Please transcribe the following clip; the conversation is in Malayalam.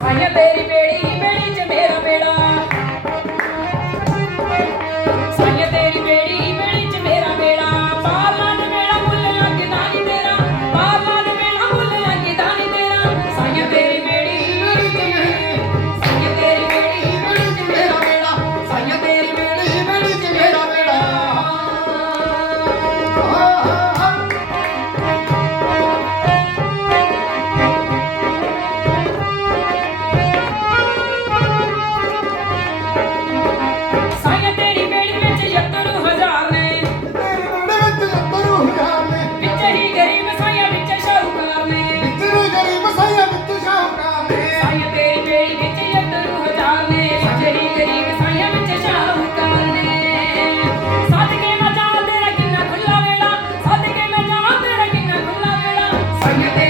അയ്യ പേരി പേടി പേടി. acompáñate